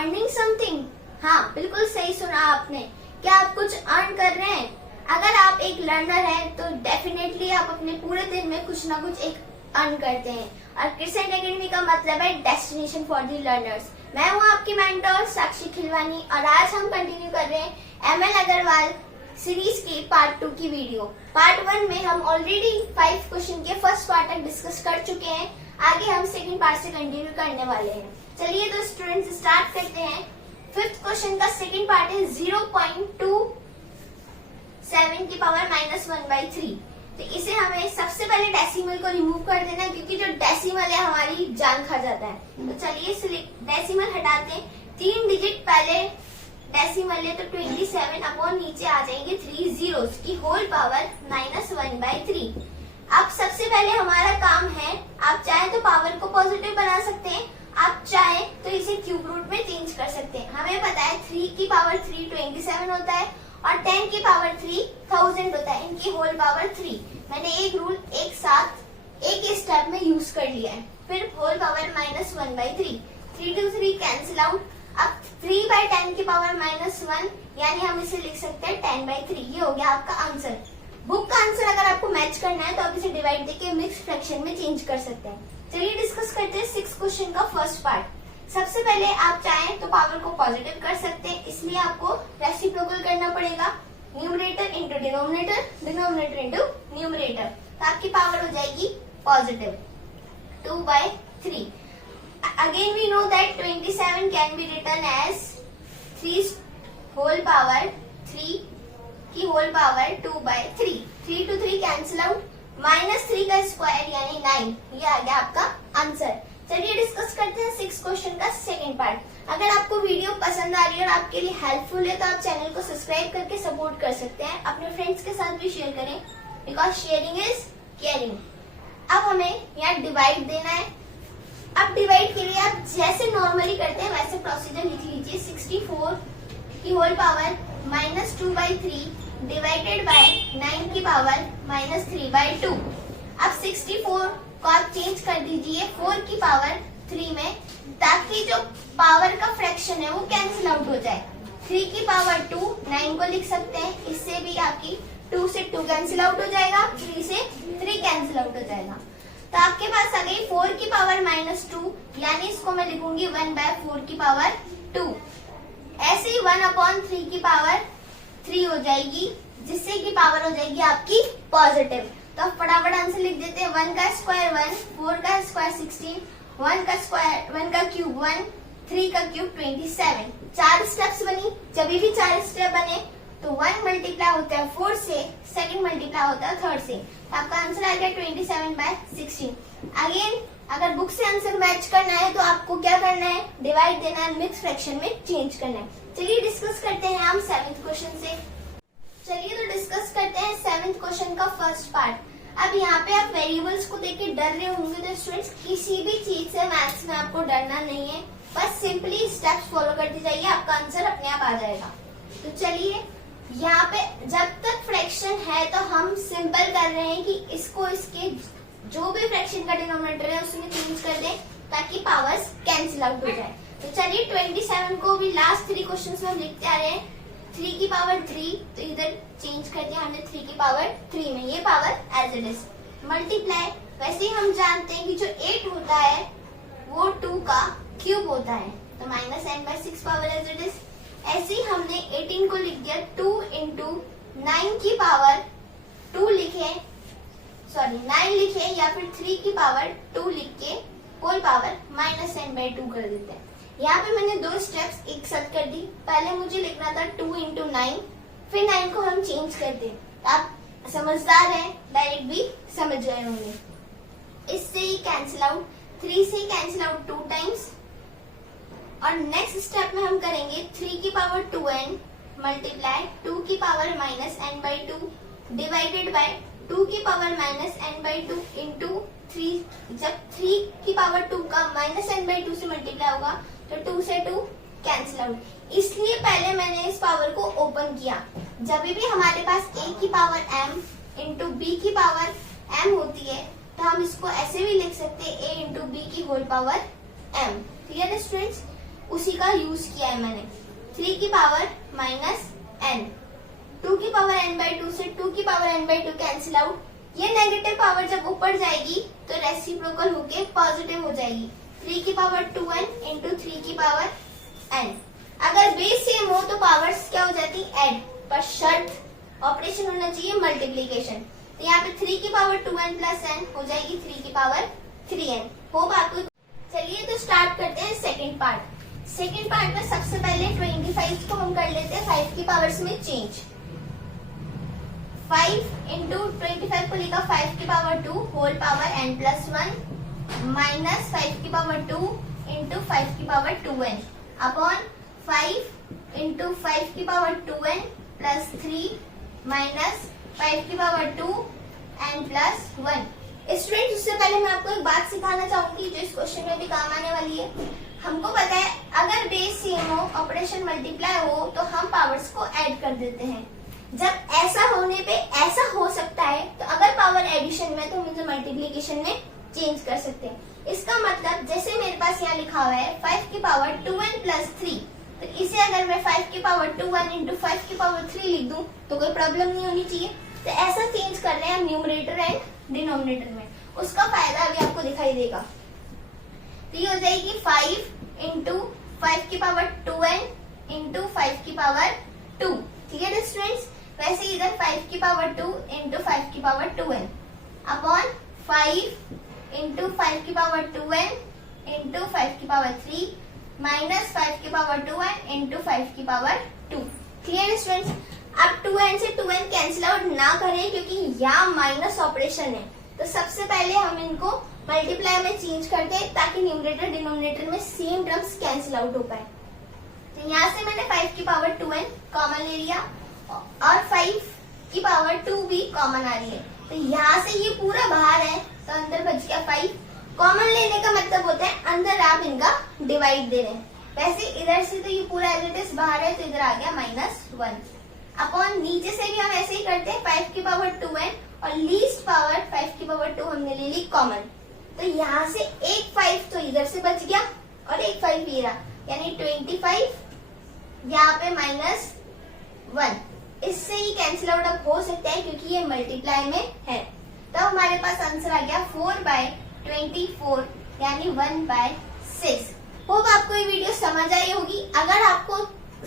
Earning something? हाँ, बिल्कुल सही सुना आपने। क्या आप कुछ अर्न कर रहे हैं? अगर आप एक लर्नर हैं तो डेफिनेटली आप अपने पूरे दिन में कुछ ना कुछ एक अर्न करते हैं। और क्रिसेंट एकेडमी का मतलब है डेस्टिनेशन फॉर द लर्नर्स। मैं हूँ आपकी मेंटर साक्षी खिलवानी और आज हम कंटिन्यू कर रहे हैं एमएल अग्रवाल सीरीज की पार्ट 2 की वीडियो। पार्ट 1 में हम ऑलरेडी 5 क्वेश्चन के फर्स्ट पार्ट तक डिस्कस कर चुके हैं। आगे हम सेकंड पार्ट से कंटिन्यू करने वाले हैं। चलिए तो स्टूडेंट्स स्टार्ट करते हैं। 5th क्वेश्चन का सेकंड पार्ट है 0.27 की पावर -1/3। तो इसे हमें सबसे पहले डेसिमल को रिमूव कर देना है, क्योंकि जो डेसिमल है हमारी जान खा जाता है। तो चलिए डेसिमल हटाते हैं। 3 डिजिट पहले डेसिमल है तो 27 अपॉन नीचे आ जाएंगे 3 zeros की होल पावर -1/3। अब सबसे पहले हमारा काम है, आप चाहे तो पावर को पॉजिटिव बना सकते हैं, आप चाहे तो इसे क्यूब रूट में चेंज कर सकते हैं। हमें पता है 3 की पावर 3 27 होता है और 10 की पावर 3 1000 होता है, इनकी होल पावर 3। मैंने एक रूल एक साथ एक ही स्टेप में यूज कर लिया है। फिर whole power -1/3, 3 to 3 cancel out. अब 3/10 की पावर -1 यानी हम इसे लिख सकते हैं 10/3। ये हो गया आपका आंसर। बुक का आंसर अगर आपको मैच करना है तो आप इसे डिवाइड देके मिक्स फ्रैक्शन में चेंज कर सकते हैं। चलिए डिस्कस करते हैं 6th क्वेश्चन का फर्स्ट पार्ट। सबसे पहले आप चाहें तो पावर को पॉजिटिव कर सकते हैं, इसलिए आपको रेसिप्रोकल करना पड़ेगा। Numerator into denominator, denominator into numerator, तो आपकी पावर हो जाएगी positive 2/3। Again we know that 27 can be written as 3 whole power 3 की whole power 2/3। 3 to 3 cancel out, -3 का स्क्वायर यानी 9। ये आ गया आपका आंसर। चलिए डिस्कस करते हैं 6th क्वेश्चन का सेकंड पार्ट। अगर आपको वीडियो पसंद आ रही है और आपके लिए हेल्पफुल है तो आप चैनल को सब्सक्राइब करके सपोर्ट कर सकते हैं। अपने फ्रेंड्स के साथ भी शेयर करें, बिकॉज शेयरिंग इज केयरिंग। अब हमें यहाँ डिवाइड देना है। अब डिवाइड के लिए आप जैसे नॉर्मली करते हैं वैसे प्रोसीजर लिख लीजिए। 64 की होल पावर -2/3 डिवाइडेड बाय 9 की पावर -3/2। अब 64 को आप चेंज कर दीजिए 4 की पावर 3 में, ताकि जो पावर का फ्रैक्शन है वो कैंसिल आउट हो जाए। 3 की पावर 2 9 को लिख सकते हैं, इससे भी आपकी 2 से 2 कैंसिल आउट हो जाएगा, 3 से 3 कैंसिल आउट हो जाएगा। तो आपके पास आ गई 4 की पावर -2, यानी इसको मैं लिखूंगी 1/4 की पावर 2। ऐसे ही 1/3 की पावर 3 हो जाएगी, जिससे की पावर हो जाएगी आपकी पॉजिटिव। तो आप फटाफट आंसर लिख देते हैं। 1 का स्क्वायर 1, 4 का स्क्वायर 16, 1 का स्क्वायर 1 का क्यूब 1, 3 का क्यूब 27। 4 स्टेप्स बनी। जब भी 4 स्टेप बने तो 1 मल्टीप्लाई होता है 4 से, सेकंड मल्टीप्लाई होता है 3rd से। तो आपका आंसर आ गया 27/16। अगेन अगर बुक से आंसर मैच करना है तो आपको क्या करना है, डिवाइड देना है, मिक्स फ्रैक्शन में चेंज करना है। चलिए डिस्कस करते हैं हम 7th क्वेश्चन से। चलिए तो डिस्कस करते हैं 7th क्वेश्चन का फर्स्ट पार्ट। अब यहाँ पे आप वेरिएबल्स को देख के डर रहे होंगे, तो स्टूडेंट्स किसी भी चीज से मैथ्स में आपको डरना नहीं है, बस सिंपली स्टेप्स फॉलो करते जाइए, आपका आंसर अपने आप आ जाएगा। तो चलिए यहाँ पे जब तक फ्रैक्शन है तो हम सिंपल कर रहे हैं कि इसको इसके जो भी फ्रैक्शन का डिनोमिनेटर है उसमें चेंज कर दें, ताकि पावर्स कैंसिल आउट हो जाए। तो चलिए 27 को भी लास्ट 3 क्वेश्चंस में हम लिखते आ रहे हैं। 3 की पावर 3, तो इधर चेंज कर दिया हमने 3 की पावर 3 में, ये power as it is. Multiply, वैसे ही हम जानते हैं कि जो 8 होता है वो 2 का क्यूब होता है, तो -n/6 power as it is. ऐसे ही हमने 18 को लिख दिया 2 × 9 की पावर 2 लिखे, सॉरी 9 लिखे, या फिर 3 की पावर 2 लिख के होल पावर -n/2 कर देते हैं। यहाँ पे मैंने 2 स्टेप्स एक साथ कर दी। पहले मुझे लिखना था 2 × 9, फिर 9 को हम चेंज कर दें। तो आप समझदार हैं, डायरेक्ट भी समझ गए होंगे। इससे ही कैंसिल आउट, 3 से कैंसिल आउट 2 टाइम्स। और नेक्स्ट स्टेप में हम करेंगे 3 की पावर 2n मल्टीप्लाई 2 की पावर -n/2 डिवाइडेड बाय 2 की पावर -n/2 इंटू 3। जब 3 की पावर 2 का -n/2 से मल्टीप्लाई होगा तो 2 से 2 कैंसिल आउट। इसलिए पहले मैंने इस पावर को ओपन किया। जब भी हमारे पास a की पावर m इंटू b की पावर m होती है तो हम इसको ऐसे भी लिख सकते हैं a इंटू b की होल पावर m। क्लियर है स्टूडेंट्स? उसी का यूज किया है मैंने। 3 की पावर माइनस n, 2 की पावर n by 2 से 2 की power n by 2 cancel out. ये नेगेटिव पावर जब ऊपर जाएगी तो रेसिप्रोकल होके पॉजिटिव हो जाएगी। 3 की पावर 2n इंटू 3 की पावर n। अगर बेस सेम हो तो पावर्स क्या हो जाती ऐड, पर शर्त ऑपरेशन होना चाहिए मल्टीप्लीकेशन। तो यहाँ पे 3 की पावर 2n प्लस n हो जाएगी 3 की पावर 3n। होप आपको। चलिए तो स्टार्ट करते हैं सेकंड पार्ट। सेकंड पार्ट में सबसे पहले 25 को हम कर लेते हैं 5 की पावर्स में चेंज। 5 इंटू 25 को लिखा 5 की power 2 whole power n plus 1 minus 5 की पावर 2 इंटू 5 की पावर 2n अपॉन 5 इंटू 5 की पावर 2n प्लस 3 माइनस 5 की पावर 2 n प्लस 1। स्टूडेंट उससे पहले मैं आपको एक बात सिखाना चाहूंगी जो इस क्वेश्चन में भी काम आने वाली है। हमको पता है अगर बेस सेम हो, ऑपरेशन मल्टीप्लाई हो तो हम पावर्स को ऐड कर देते हैं। जब ऐसा होने पे ऐसा हो सकता है तो अगर पावर एडिशन में तो हम इसे मल्टीप्लीकेशन में चेंज कर सकते हैं। इसका मतलब जैसे मेरे पास यहाँ लिखा हुआ है 5 की पावर 2n प्लस 3, तो इसे अगर मैं 5 की पावर 2n इंटू 5 की पावर 3 लिख दूं तो कोई प्रॉब्लम नहीं होनी चाहिए। तो ऐसा चेंज कर रहे हैं न्यूमरेटर एंड डिनोमिनेटर में, उसका फायदा अभी आपको दिखाई देगा। तो ये हो जाएगी 5 इंटू 5 की पावर 2n इंटू 5 की पावर 2। ठीक है स्टूडेंट्स, वैसे इधर 5 की पावर 2 इंटू 5 की पावर 2n अपॉन 5 इंटू 5 की पावर 2n इंटू 5 की पावर 3 माइनस 5 की पावर 2n इंटू 5 की पावर 2। Clear students. अब 2n से 2n कैंसिल आउट ना करें क्योंकि यहाँ माइनस ऑपरेशन है, तो सबसे पहले हम इनको मल्टीप्लाई में चेंज करते हैं ताकि न्यूमरेटर डिनोमिनेटर में सेम टर्म्स कैंसिल आउट हो पाए। तो यहाँ से मैंने 5 की पावर 2n कॉमन ले लिया और 5 की पावर 2 भी कॉमन आ रही है, तो यहाँ से ये पूरा बाहर है तो अंदर बच गया 5। कॉमन लेने का मतलब होता है अंदर आप इनका डिवाइड दे रहे हैं। वैसे इधर से तो ये पूरा एज इट इज बाहर है तो इधर आ गया -1 अपॉन नीचे से भी हम ऐसे ही करते हैं 5 की पावर 2n और लीस्ट पावर 5 की पावर 2 हमने ले ली कॉमन। तो यहाँ से एक 5 तो इधर से बच गया और एक 5 ये रहा, यानी 25 यहाँ पे -1। इससे ही कैंसिल आउट अब हो सकता है क्योंकि ये मल्टीप्लाई में है। तो हमारे पास आंसर आ गया 4/24 यानी 1/6। होप आपको ये वीडियो समझ आई होगी। अगर आपको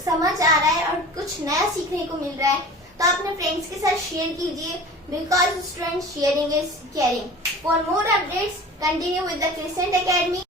समझ आ रहा है और कुछ नया सीखने को मिल रहा है तो अपने फ्रेंड्स के साथ शेयर कीजिए, because student sharing is caring. For more updates continue with the crescent academy.